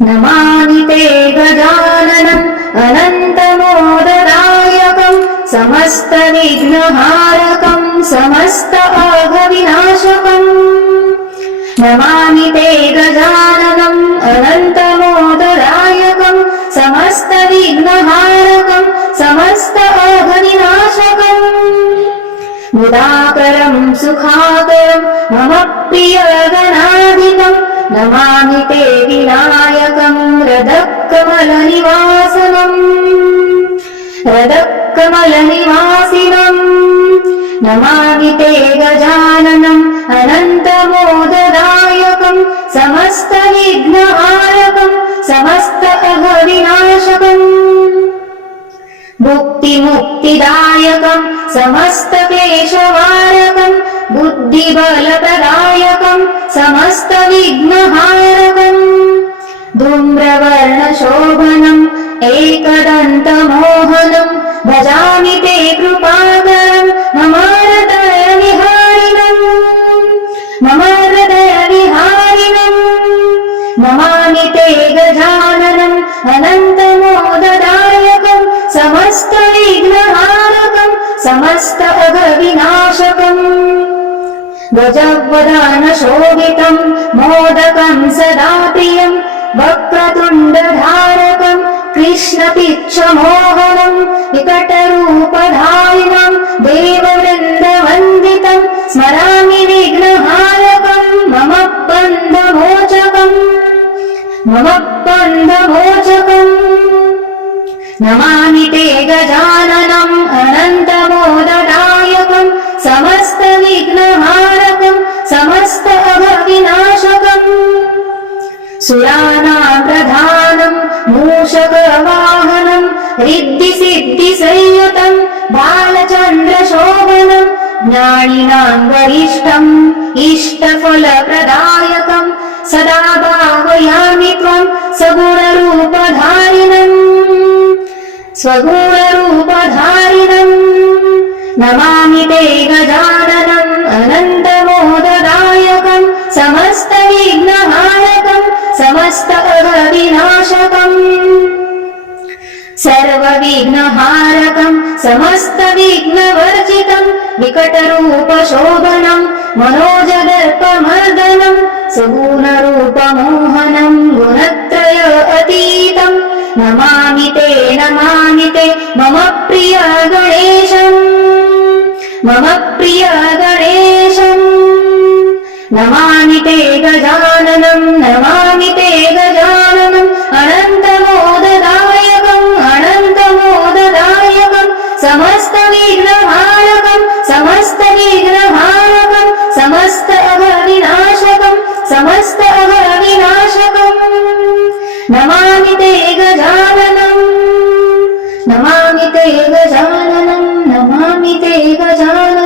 नमामि ते गजाननम् अनन्तमोददायकम् समस्तविघ्नहारकम् समस्त अघविनाशकम् नमामि ते गजाननम् अनन्तमोददायकम् समस्तविघ्नहारकम् समस्त अघविनाशकम् मुदाकरम् सुखाकरम् मम प्रियगणाधिकम् नमामि ते विनायकम् रदकमलनिवासनम् रदकमलनिवासिनम् नमामि ते गजाननम् अनन्तमोददायकम् समस्तविघ्नहारकम् समस्त अघविनाशकम् मुक्तिमुक्तिदायकम् समस्तक्लेशवारकम् बुद्धिबलप्रदायकम् समस्तविघ्नहारकम् गजाननम् अनन्तमोददायकम् समस्तविघ्नहारकम् समस्त अघविनाशकम् गजवदानशोभितम् मोदकम् सदा प्रियम् वक्रतुण्डधारकम् कृष्णपिच्छमोहनम् विकटरूपधारिणम् देववृन्दवन्दितम् स्मरामि मम बन्धमोचकम् नमामि ते गजाननम् अनन्तमोददायकम् समस्तविघ्नहारकम् समस्त अभविनाशकम्। सुराणाम् प्रधानम् मूषकवाहनम् रिद्धिसिद्धिसंयुतम् बालचन्द्रशोभनम् ज्ञानिनाम् वरिष्ठम् इष्टफलप्रदायकम् सदा भावयामि त्वम् सगुणरूपधारिणम् स्वगुणरूपधारिणम्। नमामि ते गजाननम् अनन्तमोददायकम् समस्तविघ्नहारकम् समस्त अघविनाशकम् सर्वविघ्नहारकम् समस्तविघ्नवर्जितम् विकटरूपशोभनम् मनोजदर्पमर्दनम् नमामि ते नमामि ते मम प्रिय गणेशम्। मम प्रिय गणेशम्। नमामि ते गजाननम् नमामि ते गजाननम् अनन्तमोददायकम् अनन्तमोददायकम् समस्तविघ्नहारकम् समस्तविघ्नहारकम् समस्त अघविनाशकम् समस्त अघविनाशकम् नमामि ते गजाननम् नमामि ते गजाननं नमामि ते गजाननं